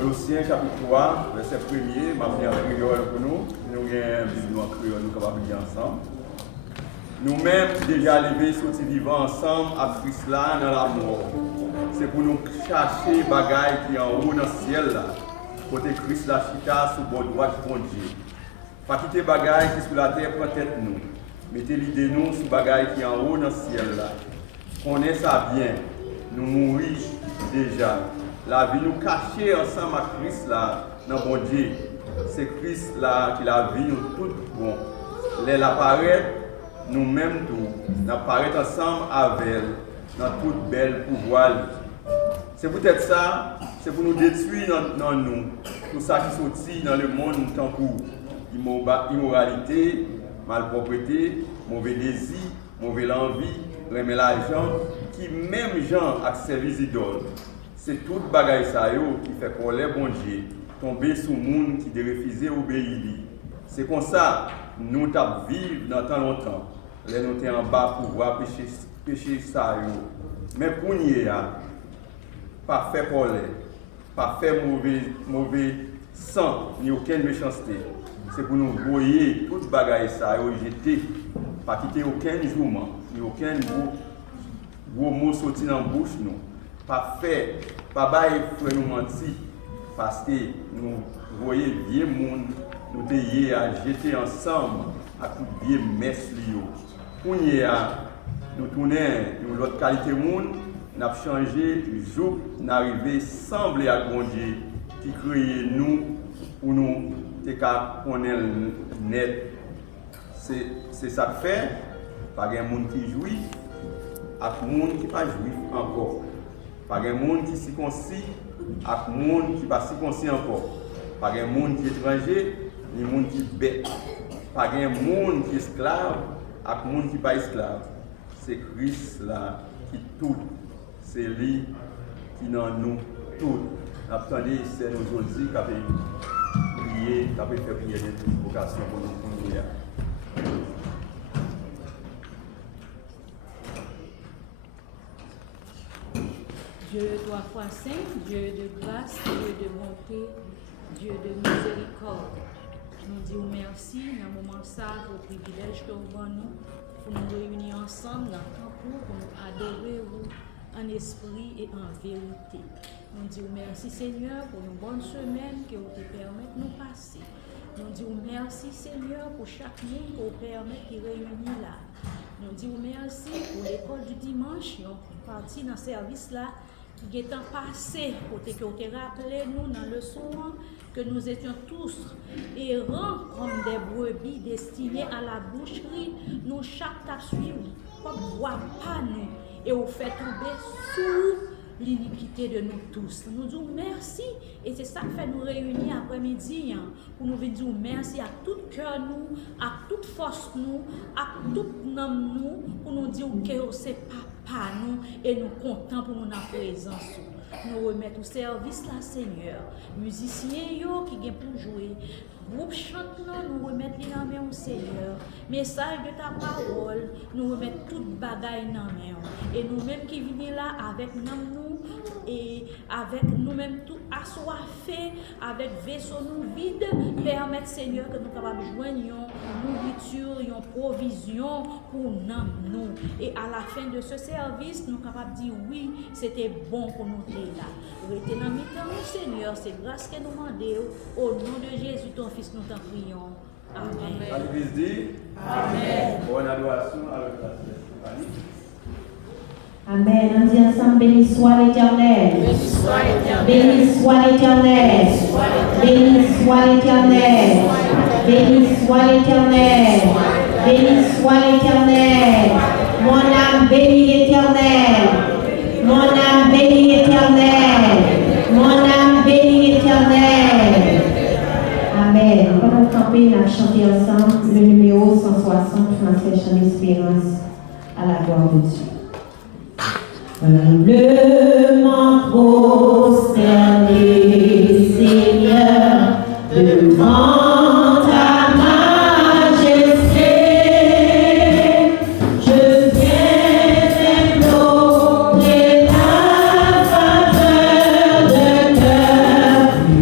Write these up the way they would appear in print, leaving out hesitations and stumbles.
Colossiens chapitre 3, verset 1er, ma première créole pour nous. Nous avons un Bible en créole, nous sommes lire ensemble. Nous-mêmes, déjà levés, sortis vivants ensemble, à Christ là, dans la mort. C'est pour nous chercher les bagailles qui sont en haut dans le ciel là. Côté Christ la chita sous bon droit de bon Dieu. Pas quitter les bagailles qui sur la terre prend tête nous. Mettez l'idée nous sur les bagailles qui sont en haut dans le ciel là. Connaissez ça bien. Nous mourir déjà. La vie nous cachée ensemble à Christ là, dans bon Dieu. C'est Christ là qui la vie nous tout bon. Elle apparaît, nous-mêmes tout, nous apparaît ensemble avec elle, dans toute belle pouvoir. C'est peut-être ça, c'est pour nous détruire dans nous, tout ça qui sortit dans le monde tant que immoralité, malpropreté, mauvais désir, mauvaise envie, remet l'argent, qui même gens a servi idoles. C'est toute bagaille ça qui fait qu'on les bon Dieu tomber sous le monde qui de refuser obéir. C'est comme ça nous t'a vivre dans tant longtemps. Les nous en bas pour voir pécher ça mais pour nous pas fait pour les, pas fait mauvais sang ni aucune méchanceté. C'est pour nous voyer toute bagaille ça jeter, pas quitter aucun jugement ni aucun gros mot sorti dans la bouche nous. Pas fait, pas bailler pour nous mentir, parce que nous voyons bien monde, nous payons à jeter ensemble à tout bien messe lio. Pour nous tourner dans l'autre qualité monde, nous avons changé jour n'arriver sembler à bon Dieu qui crée nous pour nous connaître net. C'est ça que fait, pas de monde qui jouit, et monde qui pas jouit encore. Pas de monde qui s'y concis, et monde qui pas s'y concis encore. Pas de monde qui est étranger, ni monde qui est bête. Pas de monde qui est esclave, et monde qui pas esclave. C'est Christ là qui tout. C'est lui qui dans nous tout. Attendez, c'est nous aujourd'hui qui avons prié, qui avons fait prier des vocations pour nous. Dieu de trois fois saint, Dieu de grâce, Dieu de bonté, Dieu de miséricorde. Nous disons merci dans le moment ça pour le privilège que vous avez nous pour nous réunir ensemble dans le temps pour nous adorer vous en esprit et en vérité. Nous disons merci Seigneur pour une bonne semaine que vous te permettez de nous passer. Nous disons merci Seigneur pour chaque monde que vous permettez de réunir là. Nous disons merci pour l'école du dimanche, nous parti dans ce service là. Qui est passé, côté que vous avez rappelé nous dans le son que nous étions tous errants comme des brebis destinés à la boucherie, nous chaque t'a suivi, comme voix pas nous, et vous fait tomber sous l'iniquité de nous tous. Nous disons merci, et c'est ça qui fait nous réunir après-midi, pour nous dire merci à tout cœur nous, à toute force nous, à tout nom nous, pour nous dire que c'est papa nous, et nous comptons pour nous en présence. Nous remettons au service là, Seigneur. Musiciens yo qui viennent pour jouer. Groupe chante nous remettons les mains au Seigneur. Message de ta parole, nous remettons toute bagaille dans main. Et nous-mêmes qui venons là avec nous et avec nous-mêmes tout assoiffés, avec vaisseau nous vide, permettre Seigneur que nous capables de joindre une nourriture, une provision pour nous. Et à la fin de ce service, nous capables de dire oui, c'était bon pour nous là. Restez dans le temps, Seigneur, c'est grâce que nous demandons. Au nom de Jésus, ton Fils, nous t'en prions. Amen. À l'Église dit Amen. Bonne adoration avec la Stéphanie. Amen. On dit ensemble, béni soit l'Éternel. Béni soit l'Éternel. Béni soit l'Éternel. Béni soit l'Éternel. Béni soit l'Éternel. Béni soit l'Éternel. Mon âme bénit l'Éternel. Mon âme bénit l'Éternel. Mon âme bénit l'Éternel. Amen. Pendant que camper, on a chanté ensemble le numéro 160, Français Chant d'Espérance, à la gloire de Dieu. Humblement prosterné, Seigneur, devant ta majesté, je viens implorer la faveur de cœur.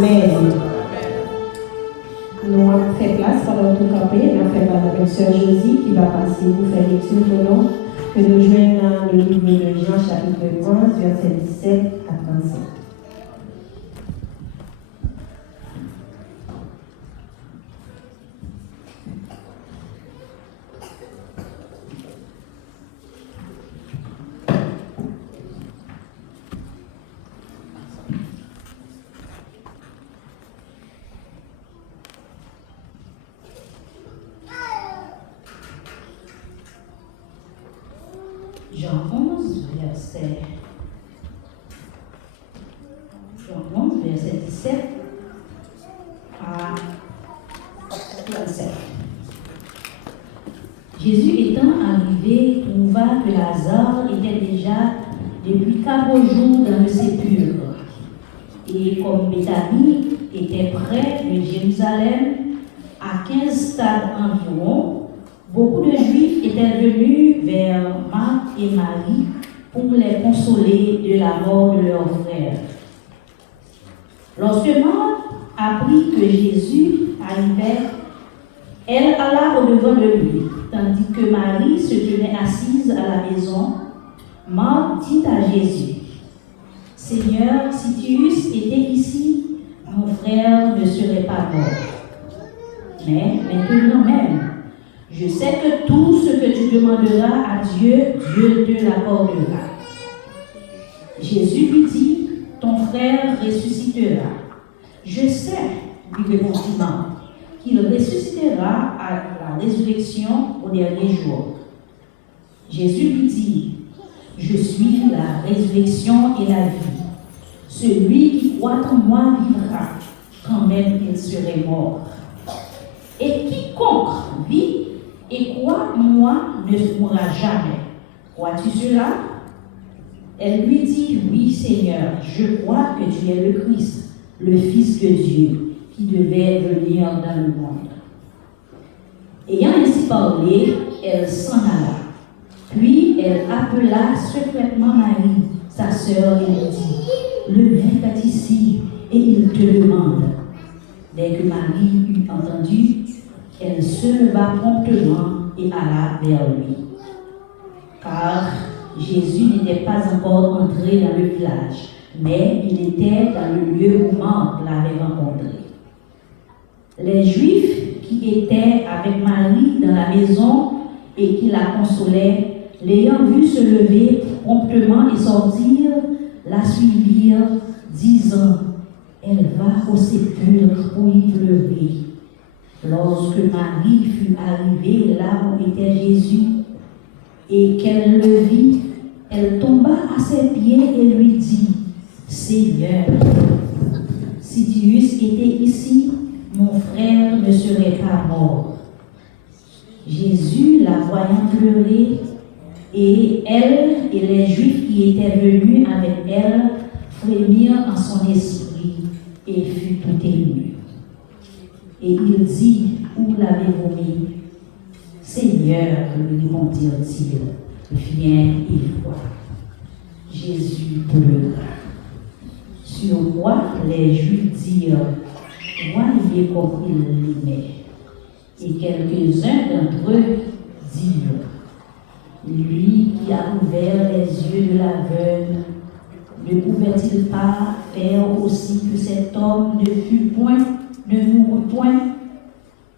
Amen. Nous avons fait place pendant tout campé. Nous avons fait place avec Sœur Josie qui va passer pour faire lecture de nous. Que nous joignons dans le livre de Jean, chapitre 11, verset 17 à 35. Jean 11, verset 17 à 37. Jésus étant arrivé, trouva que Lazare était déjà depuis 4 jours dans le sépulcre. Et comme Béthanie était près de Jérusalem, à 15 stades environ, beaucoup de Juifs étaient venus vers Marthe et Marie pour les consoler de la mort de leur frère. Lorsque Marthe apprit que Jésus arrivait, elle alla au-devant de lui, tandis que Marie se tenait assise à la maison. Marthe dit à Jésus: « Seigneur, si tu eusses été ici, mon frère ne serait pas mort. Mais maintenant même, je sais que tout ce que tu demanderas à Dieu, Dieu te l'accordera. » Jésus lui dit: « Ton frère ressuscitera. » « Je sais, lui répondit Marthe, qu'il ressuscitera à la résurrection au dernier jour. » Jésus lui dit: « Je suis la résurrection et la vie. Celui qui croit en moi vivra, quand même il serait mort. Et quiconque vit et croit en moi ne mourra jamais. Crois-tu cela? » Elle lui dit: « Oui, Seigneur, je crois que tu es le Christ, le Fils de Dieu, qui devait venir dans le monde. » Ayant ainsi parlé, elle s'en alla. Puis elle appela secrètement Marie, sa sœur, et lui dit: « Le Maître est ici, et il te demande. » Dès que Marie eut entendu, elle se leva promptement et alla vers lui. Car Jésus n'était pas encore entré dans le village, mais il était dans le lieu où Marthe l'avait rencontré. Les Juifs qui étaient avec Marie dans la maison et qui la consolaient, l'ayant vue se lever promptement et sortir, la suivirent, disant: « Elle va au sépulcre pour y pleurer. » Lorsque Marie fut arrivée là où était Jésus et qu'elle le vit, elle tomba à ses pieds et lui dit: « Seigneur, si tu eusses été ici, mon frère ne serait pas mort. » Jésus, la voyant pleurer, et elle et les Juifs qui étaient venus avec elle, frémirent en son esprit et fut tout ému. Et il dit: « Où l'avez-vous mis? » « Seigneur, lui répondirent-ils, viens et vois. » Jésus pleura. Sur quoi les Juifs dirent: « Voyez comme il l'aimait. » Et quelques-uns d'entre eux dirent: « Lui qui a ouvert les yeux de l'aveugle, ne pouvait-il pas faire aussi que cet homme ne mourut point? »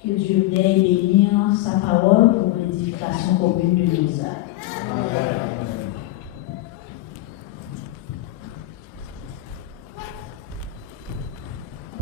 Que Dieu veuille bénir sa parole pour l'édification commune de nos âmes.